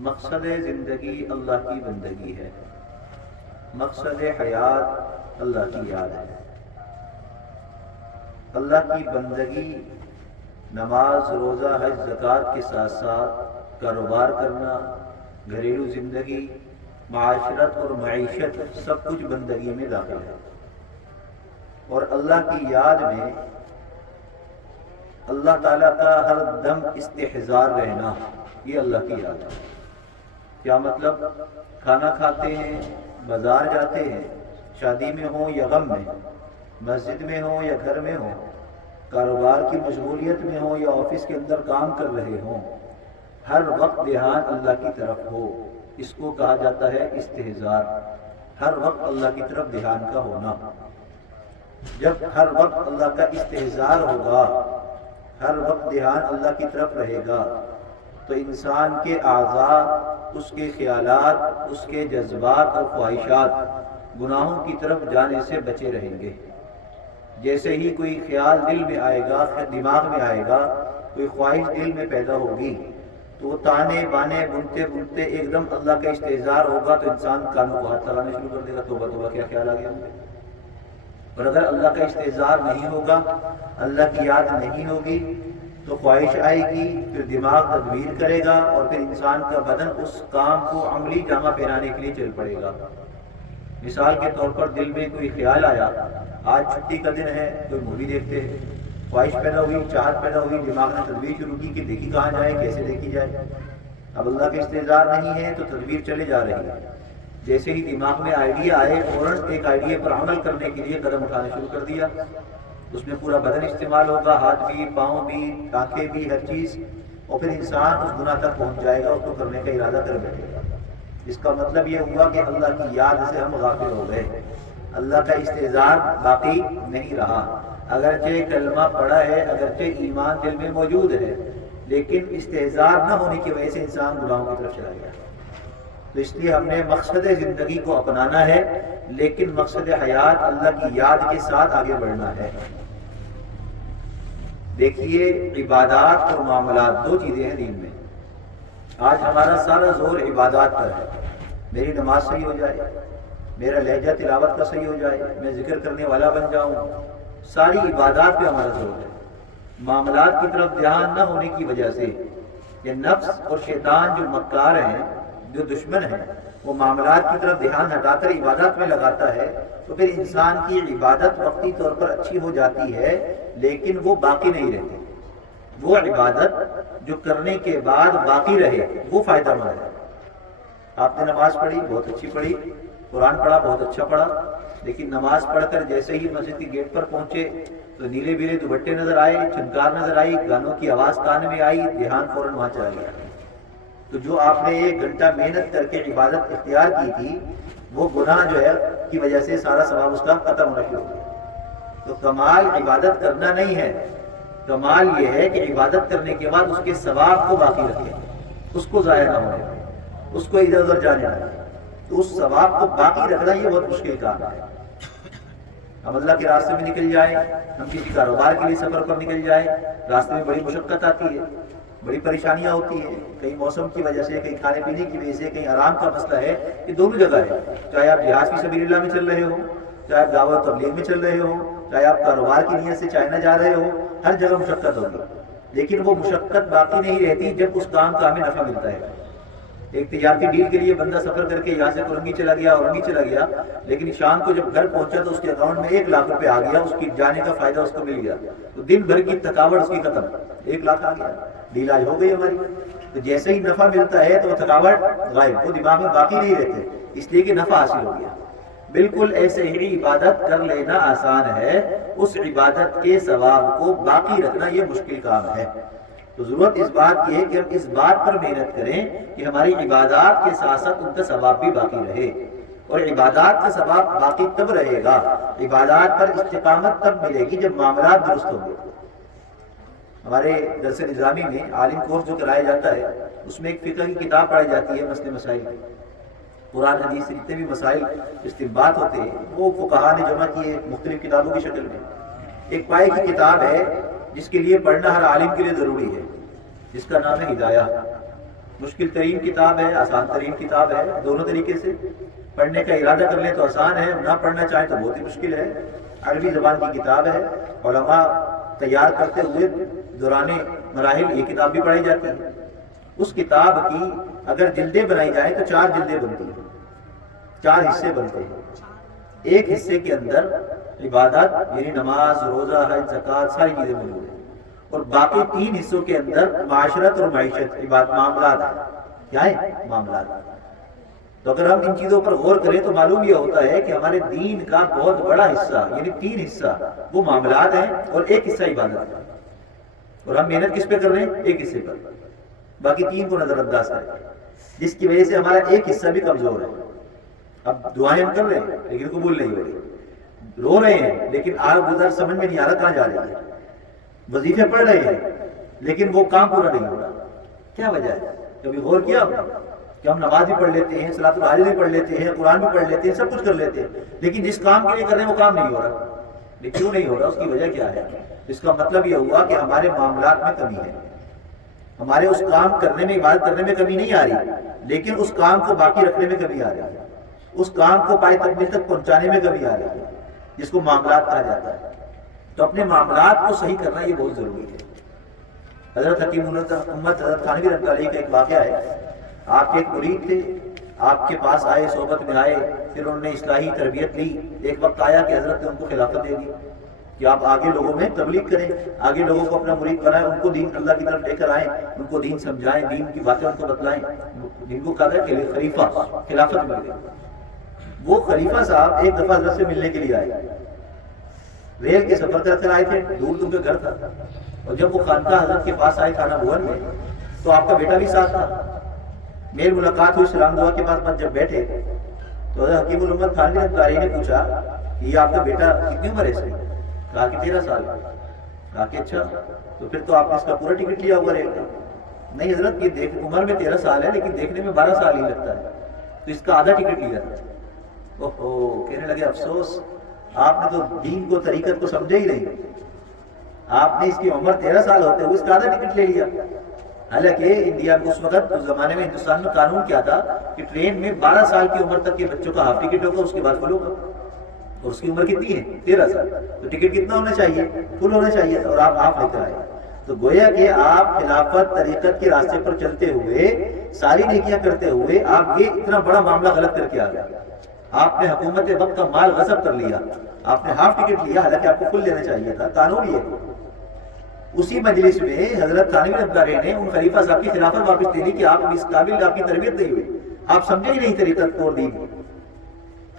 مقصد زندگی اللہ کی بندگی ہے، مقصد حیات اللہ کی یاد ہے۔ اللہ کی بندگی نماز، روزہ، حج، زکوٰۃ کے ساتھ ساتھ کاروبار کرنا، گھریلو زندگی، معاشرت اور معیشت سب کچھ بندگی میں داخل ہے۔ اور اللہ کی یاد میں اللہ تعالیٰ کا ہر دم استحضار رہنا، یہ اللہ کی یاد ہے۔ کیا مطلب؟ کھانا کھاتے ہیں، بازار جاتے ہیں، شادی میں ہوں یا غم میں، مسجد میں ہوں یا گھر میں ہوں، کاروبار کی مشغولیت میں ہوں یا آفس کے اندر کام کر رہے ہوں، ہر وقت دھیان اللہ کی طرف ہو، اس کو کہا جاتا ہے استحضار۔ ہر وقت اللہ کی طرف دھیان کا ہونا۔ جب ہر وقت اللہ کا استحضار ہوگا، ہر وقت دھیان اللہ کی طرف رہے گا، تو انسان کے اعضاء، اس کے خیالات، اس کے جذبات اور خواہشات گناہوں کی طرف جانے سے بچے رہیں گے۔ جیسے ہی کوئی خیال دل میں آئے گا، دماغ میں آئے گا، کوئی خواہش دل میں پیدا ہوگی، تو وہ تانے بانے بنتے بنتے ایک دم اللہ کا استحضار ہوگا تو انسان کانوں کو ہاتھ لگانے شروع کر دے گا، توبہ توبہ کیا خیال آ گیا مجھے۔ اور اگر اللہ کا استحضار نہیں ہوگا، اللہ کی یاد نہیں ہوگی، تو خواہش آئے گی، پھر دماغ تدبیر کرے گا اور پھر انسان کا بدن اس کام کو عملی جامہ پہنانے کے لیے چل پڑے گا۔ مثال کے طور پر دل میں کوئی خیال آیا، آج چھٹی کا دن ہے، کوئی مووی دیکھتے ہیں، خواہش پیدا ہوئی، چاہت پیدا ہوئی، دماغ نے تدبیر شروع کی کہ دیکھی کہاں جائے، کیسے دیکھی جائے۔ اب اللہ کا استحضار نہیں ہے تو تدبیر چلے جا رہی ہے۔ جیسے ہی دماغ میں آئیڈیا آئے، فوراً ایک آئیڈیا پر عمل کرنے کے لیے قدم اٹھانے شروع کر دیا۔ اس میں پورا بدن استعمال ہوگا، ہاتھ بھی، پاؤں بھی، آنکھیں بھی، ہر چیز، اور پھر انسان اس گناہ تک پہنچ جائے گا، اس کو کرنے کا ارادہ کر بیٹھے گا۔ اس کا مطلب یہ ہوا کہ اللہ کی یاد سے ہم غافل ہو گئے، اللہ کا استحضار باقی نہیں رہا۔ اگرچہ کلمہ پڑھا ہے، اگرچہ ایمان دل میں موجود ہے، لیکن استحضار نہ ہونے کی وجہ سے انسان گناہوں کی طرف چلا گیا۔ تو اس لیے ہم نے مقصد زندگی کو اپنانا ہے، لیکن مقصد حیات اللہ کی یاد کے ساتھ آگے بڑھنا ہے۔ دیکھیے، عبادات اور معاملات دو چیزیں ہیں دین میں۔ آج ہمارا سارا زور عبادات پر ہے، میری نماز صحیح ہو جائے، میرا لہجہ تلاوت کا صحیح ہو جائے، میں ذکر کرنے والا بن جاؤں، ساری عبادات پہ ہمارا زور ہے۔ معاملات کی طرف دھیان نہ ہونے کی وجہ سے یہ نفس اور شیطان جو مکار ہیں، جو دشمن ہیں، وہ معاملات کی طرف دھیان ہٹا کر عبادت میں لگاتا ہے، تو پھر انسان کی عبادت وقتی طور پر اچھی ہو جاتی ہے، لیکن وہ باقی نہیں رہتی۔ وہ عبادت جو کرنے کے بعد باقی رہے، وہ فائدہ مند ہے۔ آپ نے نماز پڑھی، بہت اچھی پڑھی، قرآن پڑھا، بہت اچھا پڑھا، لیکن نماز پڑھ کر جیسے ہی مسجد کی گیٹ پر پہنچے تو نیلے بیلے دوپٹے نظر آئے، چھنکار نظر آئی، گانوں کی آواز کان میں آئی، دھیان فوراً وہاں چلا گیا۔ تو جو آپ نے 1 گھنٹہ محنت کر کے عبادت اختیار کی تھی، وہ گناہ جو ہے کی وجہ سے سارا ثواب اس کا ختم ہونا شروع ہو گیا۔ تو کمال عبادت کرنا نہیں ہے، کمال یہ ہے کہ عبادت کرنے کے بعد اس کے ثواب کو باقی رکھیں، اس کو ضائع نہ ہونے دیں، اس کو ادھر ادھر جانے نہ دیں۔ تو اس ثواب کو باقی رکھنا یہ بہت مشکل کام ہے۔ ہم اللہ کے راستے میں نکل جائیں، ہم کسی کاروبار کے لیے سفر پر نکل جائیں، راستے میں بڑی مشقت آتی ہے، بڑی پریشانیاں ہوتی ہیں، کہیں موسم کی وجہ سے، کہیں کھانے پینے کی وجہ سے، کہیں آرام کا مسئلہ ہے، یہ دونوں جگہ ہے۔ چاہے آپ جہاد فی سبیل اللہ میں چل رہے ہو، چاہے آپ دعوت تبلیغ میں چل رہے ہو، چاہے آپ کاروبار کی نیت سے چائنا جا رہے ہو، ہر جگہ مشقت ہوگی، لیکن وہ مشقت باقی نہیں رہتی جب اس کام کا ہمیں نفع ملتا ہے۔ ایک تجارتی ڈیل کے لیے بندہ سفر کر کے یہاں سے اورنگی چلا گیا، لیکن شام کو جب گھر پہنچا تو اس کے اکاؤنٹ میں 1 لاکھ روپے آ گیا، اس کی جانے کا فائدہ اس کو مل گیا، تو دن بھر کی تھکاوٹ اس کی ختم، 1 لاکھ آ گیا، ڈیل آج ہو گئی ہماری۔ تو جیسے ہی نفع ملتا ہے تو وہ تھکاوٹ غائب، وہ دماغ میں باقی نہیں رہتے، اس لیے کہ نفع حاصل ہو گیا۔ بالکل ایسے ہی عبادت کر لینا آسان ہے، اس عبادت کے ثواب کو باقی رکھنا یہ مشکل کام ہے۔ تو ضرورت اس بات کی ہے کہ ہم اس بات پر محنت کریں کہ ہماری عبادات کے ساتھ ساتھ ان کا ثواب بھی باقی رہے، اور عبادات کا ثواب باقی تب رہے گا، عبادات پر استقامت تب ملے گی جب معاملات درست ہوں گے۔ ہمارے درس نظامی میں عالم کورس جو کرایا جاتا ہے، اس میں ایک فقہ کی کتاب پڑھائی جاتی ہے، مسئلے مسائل، قرآن حدیث سے جتنے بھی مسائل استنباط ہوتے ہیں وہ فقہا نے جمع کیے مختلف کتابوں کی شکل میں۔ ایک پائے کی کتاب ہے جس کے لیے پڑھنا ہر عالم کے لیے ضروری ہے، جس کا نام ہے ہدایہ۔ مشکل ترین کتاب ہے، آسان ترین کتاب ہے، دونوں طریقے سے پڑھنے کا ارادہ کر لیں تو آسان ہے، نہ پڑھنا چاہیں تو بہت ہی مشکل ہے۔ عربی زبان کی کتاب ہے، علماء تیار کرتے ہوئے دوران مراحل یہ کتاب بھی پڑھائی جاتی ہے۔ اس کتاب کی اگر جلدیں بنائی جائیں تو 4 جلدیں بنتی ہیں، 4 حصے بنتے ہیں۔ ایک حصے کے اندر عبادت یعنی نماز، روزہ، حج، زکوٰۃ ساری چیزیں موجود ہیں، اور باقی 3 حصوں کے اندر معاشرت اور معیشت، عبادت، معاملات ہیں۔ کیا ہے؟ معاملات۔ تو اگر ہم ان چیزوں پر غور کریں تو معلوم یہ ہوتا ہے کہ ہمارے دین کا بہت بڑا حصہ یعنی 3 حصہ وہ معاملات ہیں اور 1 حصہ عبادت ہے، اور ہم محنت کس پہ کر رہے ہیں؟ 1 حصے پر، باقی 3 کو نظر انداز کریں، جس کی وجہ سے ہمارا 1 حصہ بھی کمزور ہے۔ اب دعائیں ہم کر رہے ہیں لیکن قبول نہیں ہو رہی، رو رہے ہیں لیکن آگ گزر سمجھ میں نہیں آ رہا کہاں جا رہے ہیں، وظیفے پڑھ رہے ہیں لیکن وہ کام پورا نہیں ہو رہا۔ کیا وجہ ہے؟ کبھی غور کیا ہم نے کہ ہم نماز بھی پڑھ لیتے ہیں، صلاۃ الحاجت بھی پڑھ لیتے ہیں، قرآن بھی پڑھ لیتے ہیں، سب کچھ کر لیتے ہیں، لیکن جس کام کے لیے کر رہے ہیں وہ کام نہیں ہو رہا؟ لیکن کیوں نہیں ہو رہا؟ اس کی وجہ کیا ہے؟ اس کا مطلب یہ ہوا کہ ہمارے معاملات میں کمی ہے، ہمارے اس کام کرنے میں، عبادت کرنے میں کمی نہیں آ رہی، لیکن اس کام کو باقی رکھنے میں کمی آ رہی ہے، اس کام کو پائے تکمیل تک پہنچانے میں کمی آ رہی ہے، جس کو معاملات کہا جاتا ہے۔ تو اپنے معاملات کو صحیح کرنا یہ بہت ضروری ہے۔ حضرت حکیم امت حضرت تھانوی رحمۃ اللہ علیہ کا ایک واقعہ ہے۔ آپ کے ایک مرید تھے، آپ کے پاس آئے، صحبت میں آئے، پھر انہوں نے اصلاحی تربیت لی۔ ایک وقت آیا کہ حضرت نے ان کو خلافت دے دی کہ آپ آگے لوگوں میں تبلیغ کریں، آگے لوگوں کو اپنا مرید بنائیں، ان کو دین اللہ کی طرف لے کر آئیں، ان کو دین سمجھائیں، دین کی باتیں ان کو بتلائیں۔ دین کو کہا ہے کہ خلیفہ، خلافت مل گئی۔ وہ خلیفہ صاحب ایک دفعہ حضرت سے ملنے کے لیے آئے، ریل کے سفر کر کر آئے تھے، دور دور کے گھر تھا، اور جب وہ خانقاہ حضرت کے پاس آئے تھانہ بھون میں تو آپ کا بیٹا بھی ساتھ تھا۔ میل ملاقات ہوئی، سلام دعا کے بعد جب بیٹھے تو حضرت حکیم الامت تھانوی رحمۃ اللہ علیہ نے پوچھا کہ یہ آپ کا بیٹا کتنی عمر ہے اس کی؟ کہا کہ 13 سال۔ کہا کہ اچھا، تو پھر تو آپ نے اس کا پورا ٹکٹ لیا ہوگا ریل کا؟ نہیں حضرت، یہ عمر میں 13 سال ہے لیکن دیکھنے میں 12 سال ہی لگتا ہے، تو اس کا آدھا ٹکٹ لیا تھا۔ اوہو، کہنے لگے افسوس، آپ نے تو دین کو، طریقت کو سمجھا ہی نہیں، آپ نے اس کی عمر 13 سال ہوتے ہوئے اس کا آدھا ٹکٹ لے لیا۔ حالانکہ انڈیا میں اس وقت، اس زمانے میں ہندوستان میں قانون کیا تھا کہ ٹرین میں 12 سال کی عمر تک کے بچوں کا ہاف ٹکٹ ہوگا، اس کے بعد فل ہوگا، اور اس کی عمر کتنی ہے؟ 13 سال، تو ٹکٹ کتنا ہونا چاہیے؟ فل ہونا چاہیے، اور آپ ہاف لے کر آئے۔ تو گویا کہ آپ خلافت طریقت کے راستے پر چلتے ہوئے، ساری نیکیاں کرتے ہوئے، آپ یہ اتنا بڑا معاملہ غلط کر کے آ گئے۔ آپ نے حکومت وقت کا مال غصب کر لیا، آپ نے ہاف ٹکٹ لیا، حالانکہ آپ کو فل لینا چاہیے تھا، قانون یہ ہے۔ اسی مجلس میں حضرت تھانوی رحمۃ اللہ علیہ نے ان خلیفہ صاحب کی خلافت واپس دے دی کہ آپ اس قابل، آپ کی تربیت نہیں ہوئی، آپ سمجھے ہی نہیں طریقت کو اور دین کو۔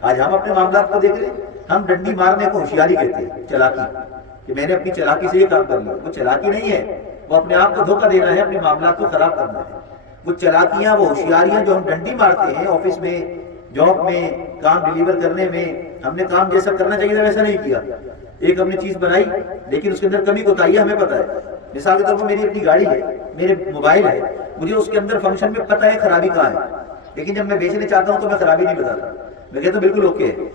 آج ہم اپنے معاملات کو دیکھ لیں، ہم ڈنڈی مارنے کو ہوشیاری کہتے ہیں، چلاکی، کہ میں نے اپنی چلاکی سے یہ کام کر لیا۔ وہ چلاکی نہیں ہے، وہ اپنے آپ کو دھوکہ دینا ہے، اپنے معاملات کو خراب کرنا ہے۔ وہ چلاکیاں، وہ ہوشیاریاں جو ہم ڈنڈی مارتے ہیں آفس میں، جاب میں، کام ڈیلیور کرنے میں، ہم نے کام جیسا کرنا چاہیے تھا ویسا نہیں کیا۔ ایک ہم نے چیز بنائی لیکن اس کے اندر کمی کوتاہی ہمیں پتہ ہے۔ مثال کے طور پر میری اپنی گاڑی ہے، میرے موبائل ہے، مجھے اس کے اندر فنکشن میں پتہ ہے خرابی کہاں ہے، لیکن جب میں بیچنے چاہتا ہوں تو میں خرابی نہیں بتاتا، میں کہتا ہوں بالکل اوکے ہے،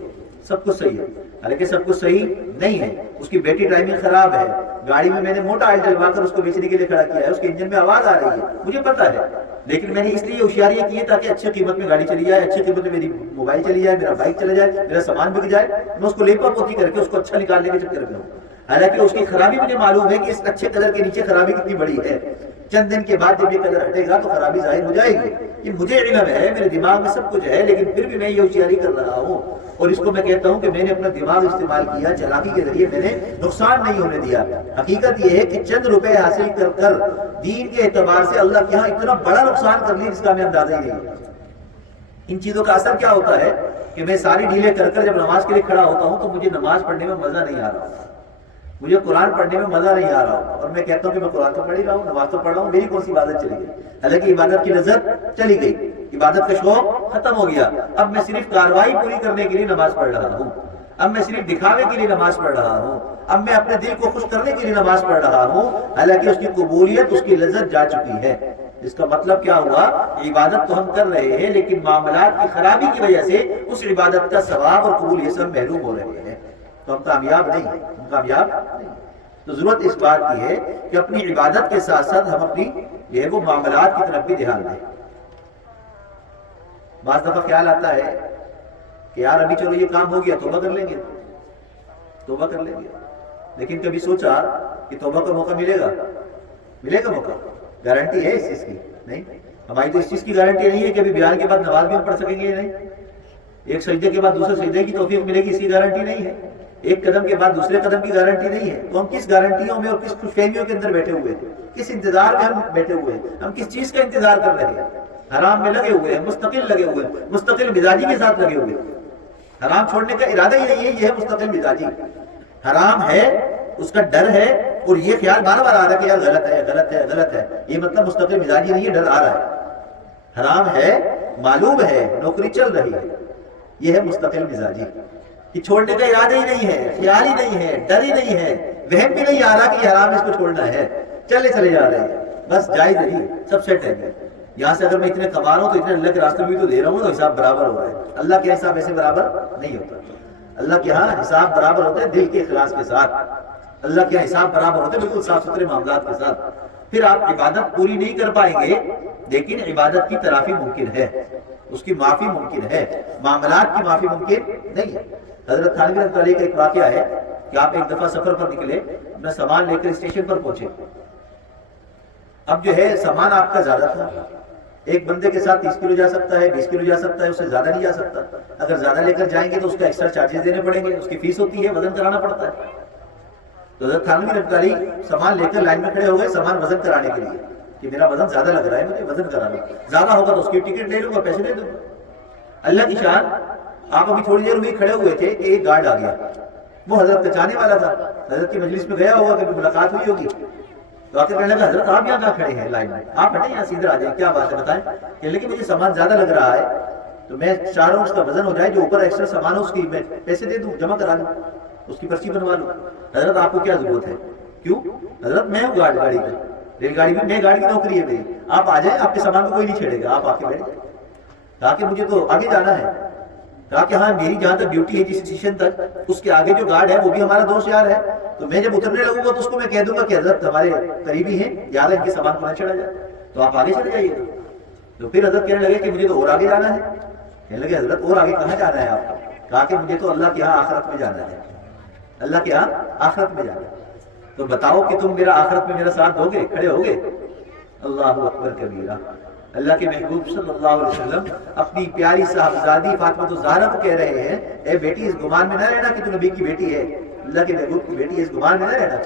سب کچھ صحیح ہے، حالانکہ سب کچھ صحیح نہیں ہے۔ اس کی بیٹری ٹائمنگ خراب ہے، گاڑی میں نے موٹا آئل ڈلوا کر اس کو بیچنے کے لیے کھڑا کیا ہے، اس کے انجن میں آواز آ رہی ہے، مجھے پتہ ہے، لیکن میں نے اس لیے ہوشیاریاں کی ہے تاکہ اچھی قیمت میں گاڑی چلی جائے، اچھی قیمت میں میری موبائل چلی جائے، میرا بائک چلا جائے، میرا سامان بک جائے، میں اس کو لیپا پوتی کر کے اس کو اچھا نکالنے کے چکر میں ہوں۔ حالانکہ اس کی خرابی مجھے معلوم ہے کہ اس اچھے کلر کے نیچے خرابی کتنی بڑی ہے، چند دن کے بعد جب یہ کلر ہٹے گا تو خرابی ظاہر ہو جائے گی۔ یہ مجھے علم ہے، میرے دماغ میں سب کچھ ہے، لیکن پھر بھی میں یہ ہوشیاری کر رہا ہوں، اور اس کو میں کہتا ہوں کہ میں نے اپنا دماغ استعمال کیا، چلاکی کے ذریعے میں نے نقصان نہیں ہونے دیا۔ حقیقت یہ ہے کہ چند روپے حاصل کر کر دین کے اعتبار سے اللہ کے یہاں اتنا بڑا نقصان کر لیا جس کا میں اندازہ ہی نہیں۔ ان چیزوں کا اثر کیا ہوتا ہے کہ میں ساری ڈھیلے کر کر جب نماز کے لیے کھڑا ہوتا ہوں تو مجھے نماز پڑھنے میں مزہ نہیں آ رہا، مجھے قرآن پڑھنے میں مزہ نہیں آ رہا، اور میں کہتا ہوں کہ میں قرآن تو پڑھ ہی رہا ہوں، نماز تو پڑھ رہا ہوں، میری کون سی عبادت چلی گئی؟ حالانکہ عبادت کی لذت چلی گئی، عبادت کا شوق ختم ہو گیا۔ اب میں صرف کاروائی پوری کرنے کے لیے نماز پڑھ رہا ہوں، اب میں صرف دکھاوے کے لیے نماز پڑھ رہا ہوں، اب میں اپنے دل کو خوش کرنے کے لیے نماز پڑھ رہا ہوں، حالانکہ اس کی قبولیت، اس کی لذت جا چکی ہے۔ اس کا مطلب کیا ہوا؟ عبادت تو ہم کر رہے ہیں لیکن معاملات کی خرابی کی وجہ سے اس عبادت کا ثواب اور قبولیت سے ہم محروم ہو رہے ہیں، تو ہم کامیاب نہیں ہیں، ہم کامیاب نہیں۔ تو ضرورت اس بات کی ہے کہ اپنی عبادت کے ساتھ ساتھ ہم اپنی وہ معاملات کی طرف بھی دھیان دیں۔ بعض دفعہ خیال آتا ہے کہ یار ابھی چلو یہ کام ہو گیا، توبہ کر لیں گے، توبہ کر لیں گے، لیکن کبھی سوچا کہ توبہ کا موقع ملے گا؟ ملے گا موقع؟ گارنٹی ہے اس چیز کی؟ نہیں۔ ہماری تو اس چیز کی گارنٹی نہیں ہے کہ ابھی بیان کے بعد نماز بھی ہم پڑھ سکیں گے، نہیں۔ ایک سجدے کے بعد دوسرے سجدے کی توفیق ملے گی، اس کی گارنٹی نہیں ہے۔ ایک قدم کے بعد دوسرے قدم کی گارنٹی نہیں ہے۔ تو ہم کس گارنٹیوں میں اور کس خوش فہمیوں کے اندر بیٹھے ہوئے ہیں؟ کس انتظار میں ہم بیٹھے ہوئے ہیں؟ ہم کس چیز کا انتظار کر رہے ہیں؟ حرام میں لگے ہوئے ہیں، مستقل لگے ہوئے ہیں، مستقل مزاجی کے ساتھ لگے ہوئے ہیں۔ حرام چھوڑنے کا ارادہ ہی نہیں ہے، یہ ہے مستقل مزاجی۔ حرام ہے، اس کا ڈر ہے، اور یہ خیال بار بار آ رہا ہے کہ یار غلط ہے، غلط ہے، غلط ہے، یہ مطلب مستقل مزاجی نہیں ہے، ڈر آ رہا ہے۔ حرام ہے، معلوم ہے، نوکری چل رہی ہے، یہ ہے مستقل مزاجی، کہ چھوڑنے کا ارادہ ہی نہیں ہے، خیال ہی نہیں ہے، ڈر ہی نہیں ہے، وہم بھی نہیں آ رہا کہ یہ حرام اس کو چھوڑنا ہے، چلے جا رہے ہیں، بس جائز ہے، سب سیٹ ہے۔ یہاں سے اگر میں اتنے کما رہا ہوں تو اتنے اللہ کے راستے میں بھی تو دے رہا ہوں، تو حساب برابر ہو رہا ہے۔ اللہ کے حساب ایسے برابر نہیں ہوتا، اللہ کے ہاں حساب برابر ہوتا ہے دل کے اخلاص کے ساتھ، اللہ کے حساب برابر ہوتے ہیں بالکل صاف ستھرے معاملات کے ساتھ۔ پھر آپ عبادت پوری نہیں کر پائیں گے، لیکن عبادت کی ترافی ممکن ہے، اس کی معافی ممکن ہے، معاملات کی معافی ممکن نہیں ہے۔ حضرت تھانوی رحمۃ اللہ علیہ کا ایک واقعہ ہے کہ آپ ایک دفعہ سفر پر نکلے، اپنا سامان لے کر اسٹیشن پر پہنچے۔ اب جو ہے سامان آپ کا زیادہ تھا، ایک بندے کے ساتھ 30 کلو جا سکتا ہے، 20 کلو جا سکتا ہے، اس سے زیادہ نہیں جا سکتا۔ اگر زیادہ لے کر جائیں گے تو اس کا ایکسٹرا چارجز دینے پڑیں گے، اس کی فیس ہوتی ہے، وزن کرانا پڑتا ہے۔ تو حضرت تھانوی رحمۃ اللہ علیہ سامان لے کر لائن میں کھڑے ہو گئے سامان وزن کرانے کے لیے، کہ میرا وزن زیادہ لگ رہا ہے، مجھے وزن کرانا، زیادہ ہوگا تو اس کی ٹکٹ لے لوں گا، پیسے دے دوں گا۔ اللہ کی شان، آپ ابھی تھوڑی دیر ہوئی کھڑے ہوئے تھے کہ ایک گارڈ آ گیا، وہ حضرت کا چاہنے والا تھا، حضرت کی مجلس میں گیا ہوگا، کبھی ملاقات ہوئی ہوگی، تو آ کے کہنے لگا حضرت آپ یہاں کہاں کھڑے ہیں لائن میں، آپ ہٹیں یہاں سیدھے آ جائیں، کیا بات ہے بتائیں۔ کہ لیکن مجھے سامان زیادہ لگ رہا ہے تو میں چاہ رہا ہوں اس کا وزن ہو جائے، جو اوپر ایکسٹرا سامان ہو اس کی میں پیسے دے دوں، جمع کرا لوں، اس کی پرچی بنوا لوں۔ حضرت آپ کو کیا ضرورت ہے؟ کیوں؟ حضرت میں ہوں گاڑی میں، ریل گاڑی میں میں گاڑی کی نوکری ہے میری، آپ آ جائیں، آپ کے سامان کو کوئی نہیں چھیڑے گا، آپ آ کے بیٹھ جائیں۔ کہا کہ مجھے تو آگے جانا ہے۔ کہا کہ ہاں میری جہاں تک ڈیوٹی ہے جس اسٹیشن تک، اس کے آگے جو گارڈ ہے وہ بھی ہمارا دوست یار ہے، تو میں جب اترنے لگوں گا تو اس کو میں کہہ دوں گا کہ حضرت ہمارے قریبی ہیں، یاد ہے ان کے سامان کو نہ چھڑا جائے، تو آپ آگے چلے جائیے گا۔ تو پھر حضرت کہنے لگے کہ مجھے تو اور آگے جانا ہے۔ کہنے لگے حضرت اور آگے کہاں جانا ہے آپ کو؟ کہا کہ مجھے تو اللہ کے یہاں آخرت میں جانا ہے، اللہ کے یہاں آخرت میں جانا ہے۔ تو بتاؤ کہ تم میرا آخرت میں میرا ساتھ دو گے، کھڑے ہوگے؟ اللہ اکبر کبیرہ۔ اللہ کے محبوب صلی اللہ علیہ وسلم اپنی پیاری صاحبزادی فاطمہ الزہرا کو کہہ رہے ہیں، اے بیٹی اس گمان میں نہ رہنا کہ تو نبی کی بیٹی ہے، اللہ کے محبوب کی بیٹی ہے، اس گمان میں نہ رہنا۔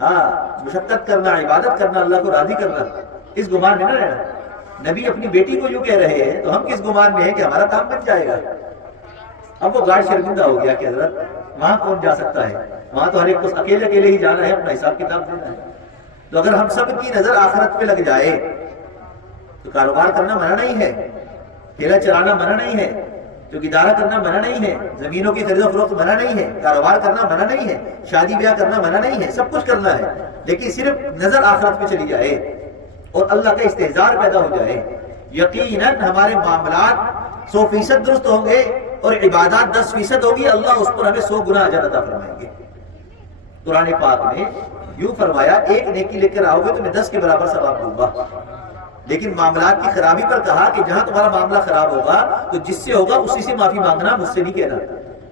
ہاں، مشقت کرنا، عبادت کرنا، اللہ کو راضی کرنا، اس گمان میں نہ رہنا۔ نبی اپنی بیٹی کو یوں کہہ رہے ہیں تو ہم کس گمان میں ہیں کہ ہمارا کام بن جائے گا؟ اب وہ گارڈ شرمندہ ہو گیا کہ حضرت وہاں کون جا سکتا ہے، وہاں تو ہر ایک کو اکیلے ہی جانا ہے، اپنا حساب کتاب دینا ہے۔ تو اگر ہم سب کی نظر آخرت پہ لگ جائے تو کاروبار کرنا منع نہیں ہے، ٹھیلا چلانا منع نہیں ہے، چوکیدارا کرنا منع نہیں ہے، زمینوں کی خرید و فروخت منع نہیں ہے، کاروبار کرنا منع نہیں ہے، شادی بیاہ کرنا منع نہیں ہے، سب کچھ کرنا ہے، لیکن صرف نظر آخرت پہ چلی جائے اور اللہ کا استحضار پیدا ہو جائے، یقیناً ہمارے معاملات 100% درست ہوں گے اور عبادات 10% ہوگی، اللہ اس پر ہمیں 100 گنا اجر عطا فرمائیں گے۔ قرآن پاک نے یوں فرمایا، ایک نیکی لے کر آؤ گے تو میں 10 کے برابر ثواب دوں گا، لیکن معاملات کی خرابی پر کہا کہ جہاں تمہارا معاملہ خراب ہوگا تو جس سے ہوگا اسی سے معافی مانگنا، مجھ سے نہیں کہنا،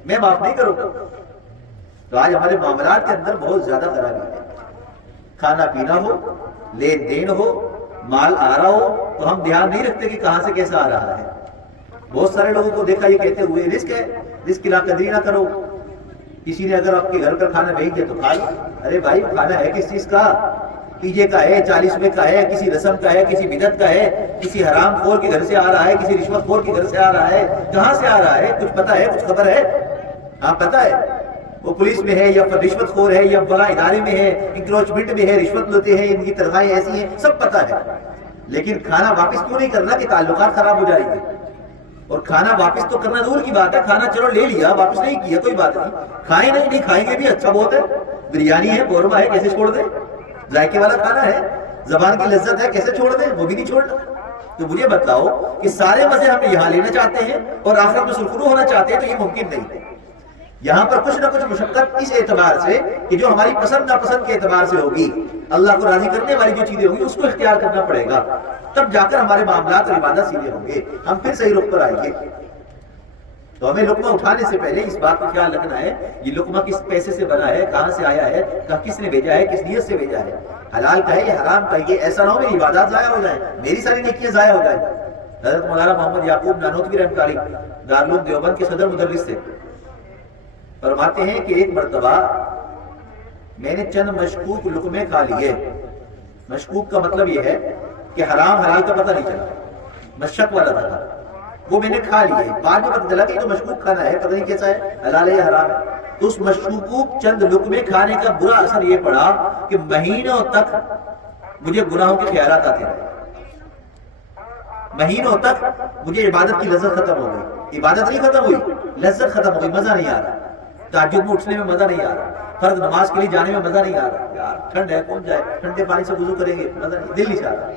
میں معاف نہیں کروں گا۔ تو آج ہمارے معاملات کے اندر بہت زیادہ خرابی ہے، کھانا پینا ہو، لین دین ہو، مال آ رہا ہو تو ہم دھیان نہیں رکھتے کہ کہاں سے کیسا آ رہا ہے۔ بہت سارے لوگوں کو دیکھا یہ کہتے ہوئے رزق ہے، رزق کی ناقدری نہ کرو، کسی نے اگر آپ کے گھر کا کھانا بھیج دیا تو کھا لو، ارے بھائی کھانا ہے کس چیز کا؟ تیجے کا ہے، 40ویں کا ہے، کسی رسم کا ہے، کسی بدعت کا ہے، کسی حرام خور کے گھر سے آ رہا ہے، کسی رشوت خور کے گھر سے آ رہا ہے، کہاں سے آ رہا ہے؟ کچھ پتا ہے؟ کچھ خبر ہے؟ ہاں پتا ہے، وہ پولیس میں ہے یا رشوت خور ہے یا بڑا ادارے میں ہے، انکروچمنٹ میں ہے، رشوت لیتے ہیں، ان کی تنخواہیں ایسی ہیں، سب پتا ہے، لیکن کھانا واپس کیوں نہیں کرنا کہ تعلقات خراب ہو جائیں گے؟ اور کھانا واپس تو کرنا دور کی بات ہے، کھانا چلو لے لیا واپس نہیں کیا کوئی بات نہیں، کھائیں نہیں کھائیں گے بھی اچھا بہت ہے، بریانی ہے، قورمہ ہے، کیسے چھوڑ دیں؟ ذائقے والا کھانا ہے، زبان کی لذت ہے، کیسے چھوڑ دیں؟ وہ بھی نہیں چھوڑنا۔ تو مجھے بتلاؤ کہ سارے مزے ہم یہاں لینا چاہتے ہیں اور آخرت میں سرخرو ہونا چاہتے ہیں تو یہ ممکن نہیں ہے۔ یہاں پر کچھ نہ کچھ مشقت اس اعتبار سے کہ جو ہماری پسند ناپسند کے اعتبار سے ہوگی، اللہ کو راضی کرنے والی جو چیزیں ہوں گی اس کو اختیار کرنا پڑے گا، تب جا کر ہمارے معاملات اور عبادت سیدھے ہوں گے، ہم پھر صحیح رخ پر آئیں گے۔ تو ہمیں لقمہ اٹھانے سے پہلے اس بات کا خیال رکھنا ہے یہ لقمہ کس پیسے سے بنا ہے، کہاں سے آیا ہے، کس نے بھیجا ہے، کس نیت سے بھیجا ہے، حلال کا ہے یا حرام کا ہے، یہ ایسا نہ ہو میری عبادات ضائع ہو جائیں، میری ساری نیکیاں ضائع ہو جائیں۔ حضرت مولانا محمد یعقوب نانوتوی رحمۃ اللہ علیہ دارالعلوم دیوبند کے صدر مدرس تھے، فرماتے ہیں کہ ایک مرتبہ میں نے چند مشکوک لقمے کھا لیے۔ مشکوک کا مطلب یہ ہے کہ حرام حلال کا پتہ نہیں چلا، مشک والا تھا، وہ میں نے کھا لیے، بعد میں پتہ چلا کہ تو مشکوک کھانا ہے، پتہ نہیں کیسا ہے، حلال ہے یا حرام ہے۔ تو اس مشکوک چند لقمے کھانے کا برا اثر یہ پڑا کہ مہینوں تک مجھے گناہوں کے خیالات آتے رہے، مہینوں تک مجھے عبادت کی لذت ختم ہو گئی، عبادت نہیں ختم ہوئی، لذت ختم ہو گئی، مزہ نہیں آ رہا، تہجد میں اٹھنے میں مزہ نہیں آ رہا، فرض نماز کے لیے جانے میں مزہ نہیں آ رہا، یار ٹھنڈ ہے کون جائے، ٹھنڈے پانی سے وضو کریں گے، مزہ نہیں، دل نہیں چاہ رہا،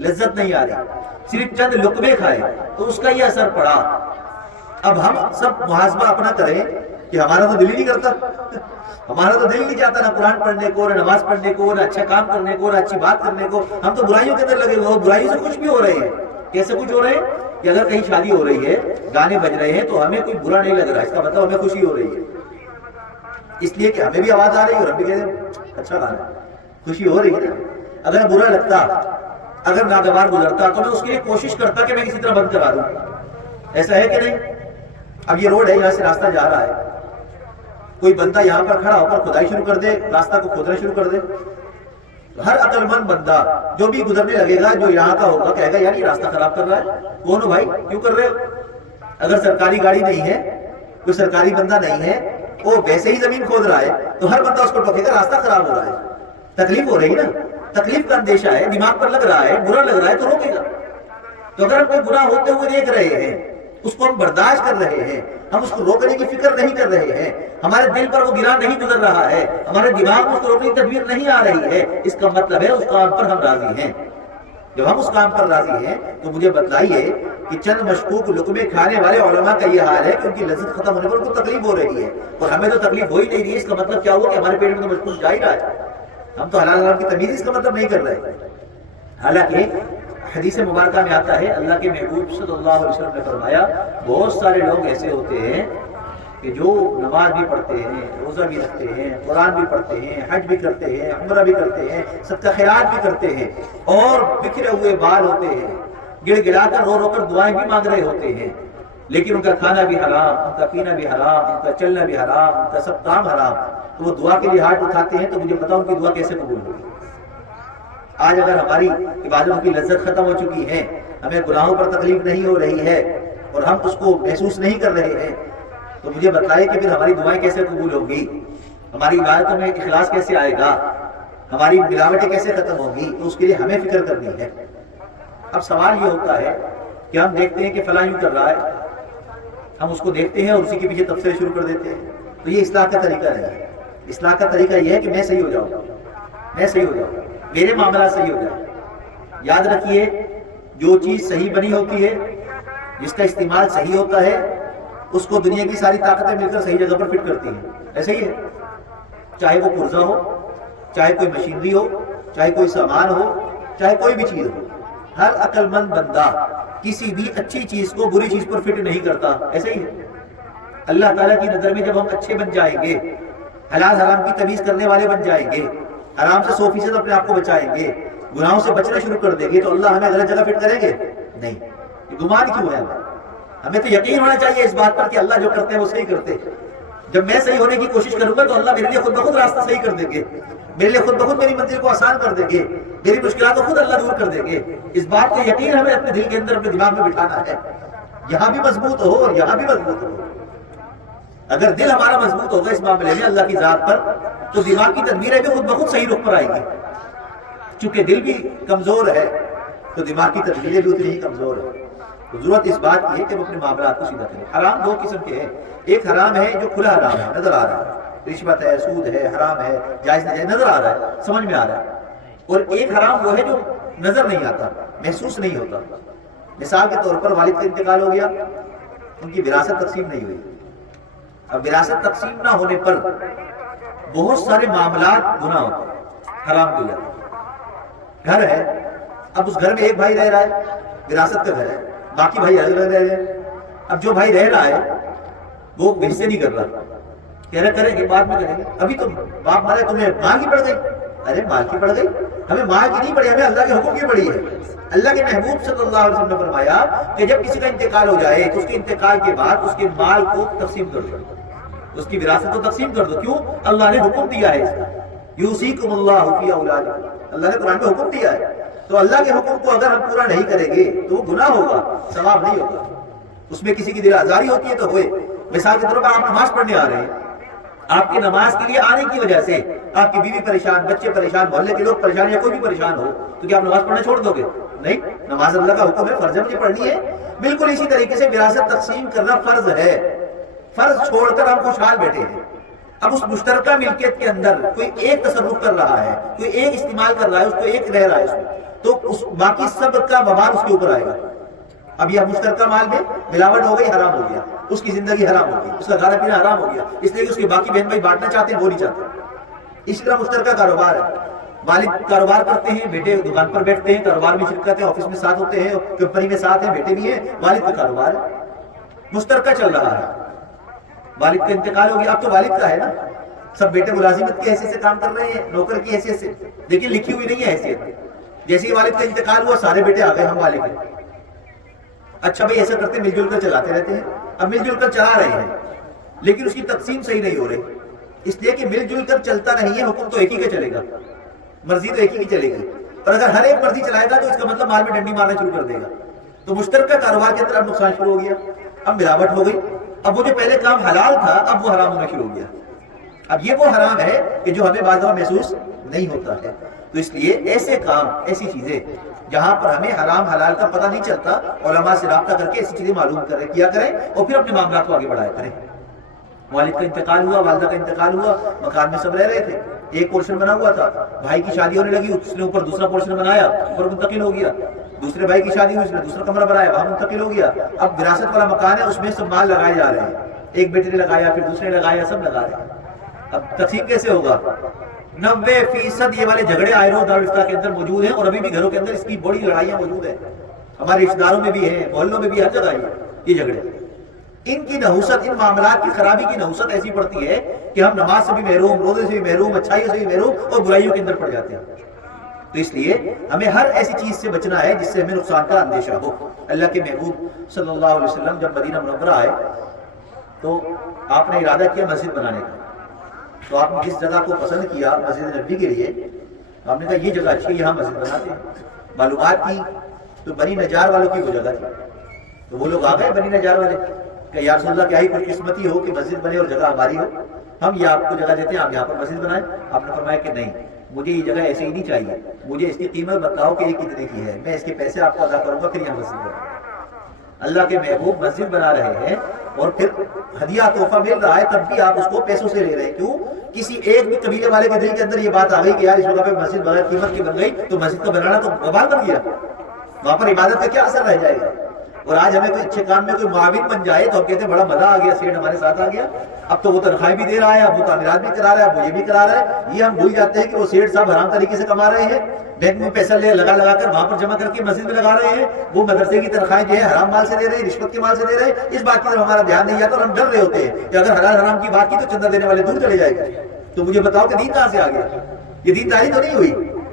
لذت نہیں آ رہی، صرف چند لقمے کھائے تو اس کا یہ اثر پڑا۔ اب ہم سب محاسبہ اپنا کریں کہ ہمارا تو دل ہی نہیں کرتا، ہمارا تو دل نہیں چاہتا نہ قرآن پڑھنے کو، نہ نماز پڑھنے کو، نہ اچھا کام کرنے کو، نہ اچھی بات کرنے کو، ہم تو برائیوں کے اندر لگے ہوئے، برائیوں سے خوش بھی ہو رہے ہیں۔ کیسے خوش ہو رہے ہیں کہ اگر کہیں شادی ہو رہی ہے، گانے بج رہے ہیں تو ہمیں کوئی برا نہیں لگ رہا، اس کا مطلب ہمیں خوشی ہو رہی ہے، اس لیے کہ ہمیں بھی آواز آ رہی ہے اور ہم بھی کہتے ہیں اچھا گانا، خوشی ہو رہی ہے نا۔ اگر برا لگتا، اگر ناگوار گزرتا تو میں اس کے لیے کوشش کرتا کہ میں کسی طرح بند کرا دوں، ایسا ہے کہ نہیں؟ اب یہ روڈ ہے، یہاں سے راستہ جا رہا ہے، کوئی بندہ یہاں پر کھڑا ہو کر کھدائی شروع کر دے، راستہ کو کھودنا شروع کر دے، ہر عقل مند بندہ جو بھی گزرنے لگے گا، جو یہاں کا ہوگا، کہے گا یار یہ راستہ خراب کر رہا ہے، کون ہو بھائی، کیوں کر رہے ہو؟ اگر سرکاری گاڑی نہیں ہے، کوئی سرکاری بندہ نہیں ہے، وہ ویسے ہی زمین کھود رہا ہے تو ہر بندہ اس کو ٹوکے گا، راستہ خراب ہو رہا ہے، تکلیف ہو رہی نا، تکلیف کا اندیشہ ہے، دماغ پر لگ رہا ہے، برا لگ رہا ہے تو روکے گا۔ تو اگر ہم کوئی گناہ ہوتے ہوئے دیکھ رہے ہیں، اس کو ہم برداشت کر رہے ہیں، ہم اس کو روکنے کی فکر نہیں کر رہے ہیں، ہمارے دل پر وہ گرا نہیں گزر رہا ہے، ہمارے دماغ میں اس کو روکنے کی تدبیر نہیں آ رہی ہے، اس کا مطلب ہے اس کام پر ہم راضی ہیں۔ جب ہم اس کام پر راضی ہیں تو مجھے بتلائیے کہ چند مشکوک لقمے کھانے والے علماء کا یہ حال ہے کہ ان کی لذت ختم ہونے پر ان کو تکلیف ہو رہی ہے، اور ہمیں تو تکلیف ہو ہی نہیں رہی ہے، اس کا مطلب کیا ہوا کہ ہمارے پیٹ میں تو مشکوک جا ہی رہا ہے، ہم تو حلال حرام کی تمیز اس کا مطلب نہیں کر رہے۔ حالانکہ حدیث مبارکہ میں آتا ہے، اللہ کے محبوب صلی اللہ علیہ وسلم نے فرمایا بہت سارے لوگ ایسے ہوتے ہیں کہ جو نماز بھی پڑھتے ہیں، روزہ بھی رکھتے ہیں، قرآن بھی پڑھتے ہیں، حج بھی کرتے ہیں، عمرہ بھی کرتے ہیں، صدقہ خیرات بھی کرتے ہیں، اور بکھرے ہوئے بال ہوتے ہیں، گڑ گڑا کر رو رو کر دعائیں بھی مانگ رہے ہوتے ہیں، لیکن ان کا کھانا بھی حرام، ان کا پینا بھی حرام، ان کا چلنا بھی حرام، ان کا سب کام حرام، تو وہ دعا کے لیے ہاتھ اٹھاتے ہیں، تو مجھے بتاؤ ان کی دعا کیسے قبول ہوگی؟ آج اگر ہماری عبادتوں کی لذت ختم ہو چکی ہے، ہمیں گناہوں پر تکلیف نہیں ہو رہی ہے اور ہم اس کو محسوس نہیں کر رہے ہیں، تو مجھے بتائیے کہ پھر ہماری دعائیں کیسے قبول ہوگی، ہماری عبادتوں میں اخلاص کیسے آئے گا، ہماری ملاوٹیں کیسے ختم ہوگی؟ تو اس کے لیے ہمیں فکر کرنی ہے۔ اب سوال یہ ہوتا ہے کہ ہم دیکھتے ہیں کہ فلاں یوں کر رہا ہے، ہم اس کو دیکھتے ہیں اور اسی کے پیچھے تبصرے شروع کر دیتے ہیں، تو یہ اصلاح کا طریقہ نہیں ہے۔ اصلاح کا طریقہ یہ ہے کہ میں صحیح ہو جاؤں، میں صحیح ہو جاؤں، میرے معاملات صحیح ہو جائیں۔ یاد رکھیے جو چیز صحیح بنی ہوتی ہے، جس کا استعمال صحیح ہوتا ہے، اس کو دنیا کی ساری طاقتیں مل کر صحیح جگہ پر فٹ کرتی ہیں، ایسے ہی ہے، چاہے وہ پرزہ ہو، چاہے کوئی مشینری ہو، چاہے کوئی سامان ہو، چاہے کوئی بھی چیز ہو، ہر عقل مند بندہ کسی بھی اچھی چیز کو بری چیز پر فٹ نہیں کرتا، ایسے ہی ہے۔ اللہ تعالیٰ کی نظر میں جب ہم اچھے بن جائیں گے، حلال حرام کی تمیز کرنے والے بن جائیں گے، حرام سے 100% اپنے آپ کو بچائیں گے، گناہوں سے بچنا شروع کر دیں گے، تو اللہ ہمیں غلط جگہ فٹ کریں گے نہیں۔ یہ گمان کیوں ہے؟ ہمیں تو یقین ہونا چاہیے اس بات پر کہ اللہ جو کرتے ہیں وہ صحیح کرتے ہیں۔ جب میں صحیح ہونے کی کوشش کروں گا تو اللہ میرے لیے خود بخود راستہ صحیح کر دیں گے، میرے لیے خود بخود میری منزل کو آسان کر دیں گے، میری مشکلات کو خود اللہ دور کر دیں گے۔ اس بات کا یقین ہمیں اپنے دل کے اندر، اپنے دماغ میں بٹھانا ہے، یہاں بھی مضبوط ہو اور یہاں بھی مضبوط ہو۔ اگر دل ہمارا مضبوط ہوگا اس معاملے میں اللہ کی ذات پر، تو دماغ کی تدبیریں بھی خود بخود صحیح رخ پر آئیں گی۔ چونکہ دل بھی کمزور ہے تو دماغ کی تدبیریں بھی اتنی ہی کمزور ہے۔ تو ضرورت اس بات کی ہے کہ ہم اپنے معاملات کو سیدھا کریں۔ حرام دو قسم کے ہیں، ایک حرام ہے جو کھلا حرام ہے، نظر آ رہا ہے، رشوت ہے، سود ہے، حرام ہے، جائز ناجائز نظر آ رہا ہے، سمجھ میں آ رہا ہے، اور ایک حرام وہ ہے جو نظر نہیں آتا، محسوس نہیں ہوتا۔ مثال کے طور پر والد کا انتقال ہو گیا، ان کی وراثت تقسیم نہیں ہوئی، اب وراثت تقسیم نہ ہونے پر بہت سارے معاملات گناہ ہوتے ہیں، حرام ہو جاتے ہیں۔ گھر ہے، اب اس گھر میں ایک بھائی رہ رہا ہے، وراثت کا گھر ہے، باقی بھائی الگ الگ رہ رہے ہیں۔ اب جو بھائی رہ رہا ہے وہ حصے نہیں کر رہا، کہہ رہے کریں گے بعد میں کریں گے، ابھی تو باپ مارے تمہیں مال کی پڑ گئی۔ ارے مال کی پڑ گئی، ہمیں مال کی نہیں پڑی، ہمیں اللہ کے حکم کی پڑی ہے۔ اللہ کے محبوب صلی اللہ علیہ وسلم نے فرمایا کہ جب کسی کا انتقال ہو جائے تو اس کے انتقال کے بعد اس کے مال کو تقسیم کر دو، اس کی وراثت کو تقسیم کر دو۔ کیوں؟ اللہ نے حکم دیا ہے اس کا، یوصیکم اللہ فی اولادکم، اللہ نے قرآن میں حکم دیا ہے۔ تو اللہ کے حکم کو اگر ہم پورا نہیں کریں گے تو وہ گناہ ہوگا، ثواب نہیں ہوگا۔ اس میں کسی کی دل آزاری ہوتی ہے تو ہوئے، مثال کے طور پر آپ نماز پڑھنے آ رہے ہیں، آپ کی نماز کے لیے آنے کی وجہ سے آپ کی بیوی پریشان، بچے پریشان، محلے کے لوگ پریشان یا کوئی بھی پریشان ہو تو کیا آپ نماز پڑھنا چھوڑ دو گے؟ نہیں، نماز اللہ کا حکم ہے، فرض ہے، مجھے پڑھنی ہے۔ بالکل اسی طریقے سے وراثت تقسیم کرنا فرض ہے، فرض چھوڑ کر ہم خوشحال بیٹھے ہیں۔ اب اس مشترکہ ملکیت کے اندر کوئی ایک تصرف کر رہا ہے، کوئی ایک استعمال کر رہا ہے، اس کو ایک رہ رہا ہے اس میں، تو اس باقی سب کا وبال اس کے اوپر آئے گا۔ اب یہ مشترکہ مال میں ملاوٹ ہو گئی، حرام ہو گیا، اس کی زندگی حرام ہو گئی، اس کا کھانا پینا حرام ہو گیا، اس لیے کہ اس کے باقی بہن بھائی بانٹنا چاہتے ہیں، وہ نہیں چاہتے۔ اسی طرح مشترکہ کاروبار ہے، والد کاروبار کرتے ہیں، بیٹے دکان پر بیٹھتے ہیں، کاروبار میں شرکت ہے، آفس میں ساتھ ہوتے ہیں، کمپنی میں ساتھ ہیں، بیٹے بھی ہیں، والد کا کاروبار ہے، مشترکہ چل رہا ہے۔ والد کا انتقال ہو گیا، اب تو والد کا ہے نا، سب بیٹے ملازمت کی حیثیت سے کام کر رہے ہیں، نوکر کی حیثیت سے، لیکن لکھی ہوئی نہیں ہے حیثیت۔ جیسے ہی والد کا انتقال ہوا سارے بیٹے آ گئے، ہم والد ہیں۔ اچھا بھائی ایسا کرتے مل جل کر چلاتے رہتے ہیں، اب مل جل کر چلا رہے ہیں لیکن اس کی تقسیم صحیح نہیں ہو رہی، اس لیے کہ مل جل کر چلتا نہیں ہے، حکم تو ایک ہی کا چلے گا، مرضی تو ایک ہی کی چلے گی، اور اگر ہر ایک مرضی چلائے گا تو اس کا مطلب مال میں ڈنڈی مارنا شروع کر دے گا۔ تو مشترکہ کاروبار کے اندر اب نقصان شروع ہو گیا، اب ملاوٹ ہو گئی، اب وہ جو پہلے کام حلال تھا اب وہ حرام ہونا شروع ہو گیا۔ اب یہ وہ حرام ہے کہ جو ہمیں بعض دفعہ محسوس نہیں ہوتا ہے۔ تو اس لیے ایسے کام، ایسی چیزیں جہاں پر ہمیں حرام حلال کا پتہ نہیں چلتا، علماء سے رابطہ کر کے ایسی چیزیں معلوم کیا کریں اور پھر اپنے معاملات کو آگے بڑھایا کریں۔ والد کا انتقال ہوا، والدہ کا انتقال ہوا، مکان میں سب رہ رہے تھے، ایک پورشن بنا ہوا تھا، بھائی کی شادی ہونے لگی، اس نے اوپر دوسرا پورشن بنایا، اوپر منتقل ہو گیا، دوسرے بھائی کی شادی ہوئی، اس نے دوسرا کمرہ بنایا، وہاں منتقل ہو گیا۔ اب وراثت والا مکان ہے، اس میں سب مال لگائے جا رہے ہیں، ایک بیٹے نے لگایا، پھر دوسرے نے لگایا، سب لگا رہے ہیں۔ اب تقسیم کیسے ہوگا؟ 90% یہ والے جھگڑے آئے رو دارالفتہ کے اندر موجود ہیں، اور ابھی بھی گھروں کے اندر اس کی بڑی لڑائیاں موجود ہیں، ہمارے رشتہ داروں میں بھی ہیں، محلوں میں بھی، ہر جگہ یہ جھگڑے۔ ان کی نحوست، ان معاملات کی خرابی کی نحوست ایسی پڑتی ہے کہ ہم نماز سے بھی محروم، روزے سے بھی محروم، اچھائیوں سے بھی محروم اور برائیوں کے اندر پڑ جاتے ہیں۔ تو اس لیے ہمیں ہر ایسی چیز سے بچنا ہے جس سے ہمیں نقصان کا اندیشہ ہو۔ اللہ کے محبوب صلی اللہ علیہ وسلم جب مدینہ منورہ آئے تو آپ نے ارادہ کیا مسجد بنانے کا، تو آپ نے جس جگہ کو پسند کیا مسجد نبی کے لیے، آپ نے کہا یہ جگہ اچھی ہے، یہاں مسجد بناتے ہیں۔ معلومات کی تو بنی نجار والوں کی وہ جگہ تھی، تو وہ لوگ آ گئے بنی نجار والے کہ یا رسول اللہ کیا ہی خوش قسمتی ہو کہ مسجد بنے اور جگہ ہماری ہو، ہم یہ آپ کو جگہ دیتے ہیں، آپ یہاں پر مسجد بنائیں۔ آپ نے فرمایا کہ نہیں، مجھے یہ جگہ ایسے ہی نہیں چاہیے، مجھے اس کی قیمت بتاؤ کہ یہ کتنے کی ہے، میں اس کے پیسے آپ کو ادا کروں گا، پھر یہاں مسجد بنائیں۔ اللہ کے محبوب مسجد بنا رہے ہیں اور پھر ہدیہ تحفہ مل رہا ہے، تب بھی آپ اس کو پیسوں سے لے رہے ہیں۔ کیوں؟ کسی ایک بھی قبیلے والے کے دل کے اندر یہ بات آ گئی کہ یار اس جگہ پہ مسجد بغیر قیمت کی بن گئی تو مسجد کا بنانا تو وبال بن گیا، وہاں پر عبادت کا کیا اثر رہ جائے گا۔ اور آج ہمیں کوئی اچھے کام میں کوئی معاون بن جائے تو ہم کہتے ہیں بڑا مزہ آ گیا، سیٹ ہمارے ساتھ آ گیا، اب تو وہ تنخواہیں بھی دے رہا ہے، اب وہ تعمیرات بھی کرا رہا ہے، اب وہ یہ بھی کرا رہا ہے۔ یہ ہم بھول جاتے ہیں کہ وہ سیٹ صاحب حرام طریقے سے کما رہے ہیں، بینک میں پیسہ لگا کر وہاں پر جمع کر کے مسجد میں لگا رہے ہیں، وہ مدرسے کی تنخواہیں جو ہے حرام مال سے دے رہے ہیں، رشوت کے مال سے دے رہے ہیں۔ اس بات کی طرف ہمارا دھیان نہیں جاتا اور ہم ڈر رہے ہوتے ہیں کہ اگر حلال حرام کی بات کی تو چندہ دینے والے دور چلے جائے گا۔ تو مجھے بتاؤ کہ دین کہاں سے آ گیا؟ یہ دینداری تو نہیں ہوئی،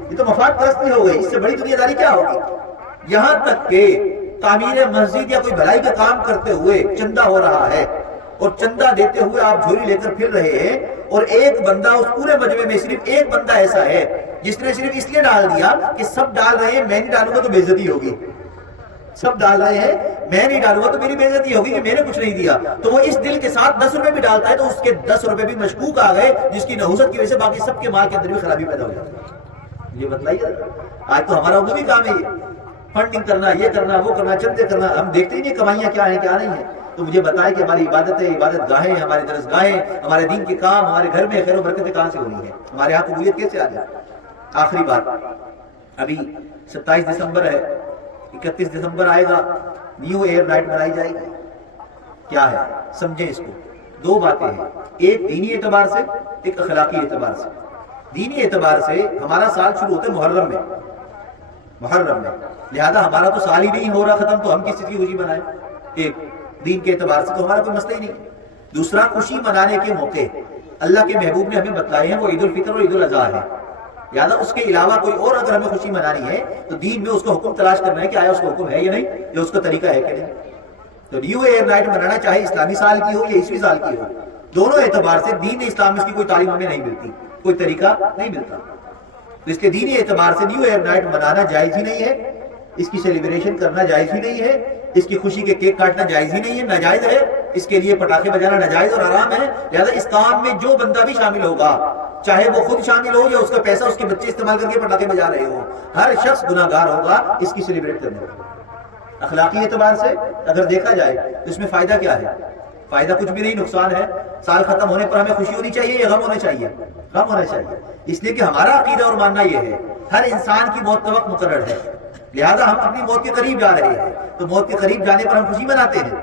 یہ تو مفاد پرستی ہو گئی، اس سے بڑی دنیا داری کیا ہوگی؟ یہاں تک کہ تعمیر مسجد یا کوئی بھلائی کا کام کرتے ہوئے چندہ ہو رہا ہے اور چندہ دیتے ہوئے آپ جھولی لے کر پھر رہے ہیں، اور ایک بندہ اس پورے مجمع میں صرف ایک بندہ ایسا ہے جس نے صرف اس لیے ڈال دیا کہ سب ڈال رہے ہیں، میں نہیں ڈالوں گا تو بے عزتی ہوگی، سب ڈال رہے ہیں میں نہیں ڈالوں گا تو میری بے عزتی ہوگی کہ میں نے کچھ نہیں دیا، تو وہ اس دل کے ساتھ 10 روپے بھی ڈالتا ہے تو اس کے 10 روپے بھی مشکوک آ گئے، جس کی نحوست کی وجہ سے باقی سب کے مال کے اندر بھی خرابی پیدا ہو جاتی ہے۔ یہ بتلائیے، آج تو ہمارا عمومی کام ہے یہ فنڈنگ کرنا، یہ کرنا، وہ کرنا، چندے کرنا، ہم دیکھتے ہی نہیں کمائیاں کیا ہیں کیا نہیں ہیں۔ تو مجھے بتائیں کہ ہماری عبادتیں، عبادت گاہیں، ہماری درس گاہیں، ہمارے دین کے کام، ہمارے گھر میں خیر و برکتیں کہاں سے ہو رہی ہیں؟ ہمارے یہاں قبولیت کیسے آ جائے؟ آخری بات، ابھی 27 دسمبر ہے، 31 دسمبر آئے گا، نیو ایئر نائٹ منائی جائے گی، کیا ہے سمجھیں اس کو۔ دو باتیں ہیں، ایک دینی اعتبار سے، ایک اخلاقی اعتبار سے۔ دینی اعتبار سے ہمارا سال شروع ہوتا ہے محرم میں، لہذا ہمارا تو سال ہی نہیں ہو رہا ختم، تو ہم کس چیز کی خوشی منائیں؟ ایک دین کے اعتبار سے تو ہمارا کوئی مسئلہ ہی نہیں۔ دوسرا، خوشی منانے کے موقع اللہ کے محبوب نے ہمیں بتلائے ہیں، وہ عید الفطر اور عید الاضحیٰ ہے، لہٰذا اس کے علاوہ کوئی اور اگر ہمیں خوشی منانی ہے تو دین میں اس کو حکم تلاش کرنا ہے کہ آیا اس کو حکم ہے یا نہیں، یا اس کا طریقہ ہے کہ نہیں۔ تو نیو ایئر نائٹ منانا چاہے اسلامی سال کی ہو یا عیسوی سال کی ہو، دونوں اعتبار سے دین اسلام میں اس کی کوئی تعلیم ہمیں نہیں ملتی، کوئی طریقہ نہیں ملتا۔ تو اس کے دینی اعتبار سے نیو ایئر نائٹ منانا جائز ہی نہیں ہے، اس کی سیلیبریشن کرنا جائز ہی نہیں ہے، اس کی خوشی کے کیک کاٹنا جائز ہی نہیں ہے، ناجائز ہے، اس کے لیے پٹاخے بجانا ناجائز اور حرام ہے۔ لہذا اس کام میں جو بندہ بھی شامل ہوگا، چاہے وہ خود شامل ہو یا اس کا پیسہ اس کے بچے استعمال کر کے پٹاخے بجا رہے ہو، ہر شخص گناہ گار ہوگا اس کی سیلیبریٹ کرنے میں۔ اخلاقی اعتبار سے اگر دیکھا جائے تو اس میں فائدہ کیا ہے؟ فائدہ کچھ بھی نہیں، نقصان ہے۔ سال ختم ہونے پر ہمیں خوشی ہونی چاہیے یا غم ہونا چاہیے؟ غم ہونا چاہیے، اس لیے کہ ہمارا عقیدہ اور ماننا یہ ہے ہر انسان کی موت کا وقت مقرر ہے، لہذا ہم اپنی موت کے قریب جا رہے ہیں، تو موت کے قریب جانے پر ہم خوشی مناتے ہیں۔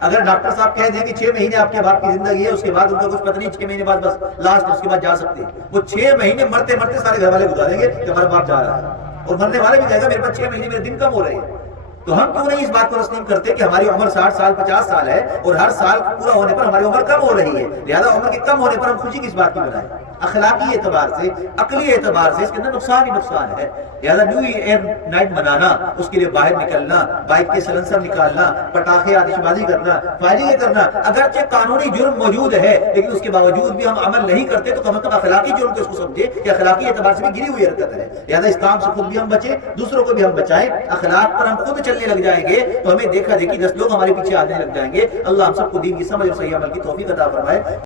اگر ڈاکٹر صاحب کہہ دیں کہ 6 مہینے آپ کے باپ کی زندگی ہے، اس کے بعد ان کا کچھ پتہ نہیں، 6 مہینے بعد بس لاسٹ، اس کے بعد جا سکتے ہیں، وہ 6 مہینے مرتے مرتے سارے گھر والے گزاریں گے کہ ہمارا باپ جا رہا ہے، اور مرنے والے بھی کہے گا میرے پاس 6 مہینے میرے دن کم ہو رہے ہیں۔ تو ہم کیوں نہیں اس بات کو تسلیم کرتے کہ ہماری عمر 60 سال 50 سال ہے اور ہر سال پورا ہونے پر ہماری عمر کم ہو رہی ہے، لہذا عمر کے کم ہونے پر ہم خوشی کس بات کی منائیں؟ اخلاقی اعتبار سے، عقلی اعتبار سے اس کے اندر نقصان ہی نقصان ہے، لہذا نیو ایئر نائٹ منانا، اس کے لیے باہر نکلنا، بائک کے سلنسر نکالنا، پٹاخے آتش بازی کرنا، فائرنگ کرنا، اگرچہ قانونی جرم موجود ہے لیکن اس کے باوجود بھی ہم عمل نہیں کرتے، تو کم از کم اخلاقی جرم کو اس کو سمجھے کہ اخلاقی اعتبار سے بھی گری ہوئی حرکت ہے، لہذا اس کام سے خود بھی ہم بچیں، دوسروں کو بھی ہم بچائیں۔ اخلاق پر ہم خود چلنے لگ جائیں گے تو ہمیں دیکھا دیکھی 10 لوگ ہمارے پیچھے آنے لگ جائیں گے۔ اللہ ہم سب کو دین کی سمجھ اور صحیح عمل کی توفیق عطا فرمائے۔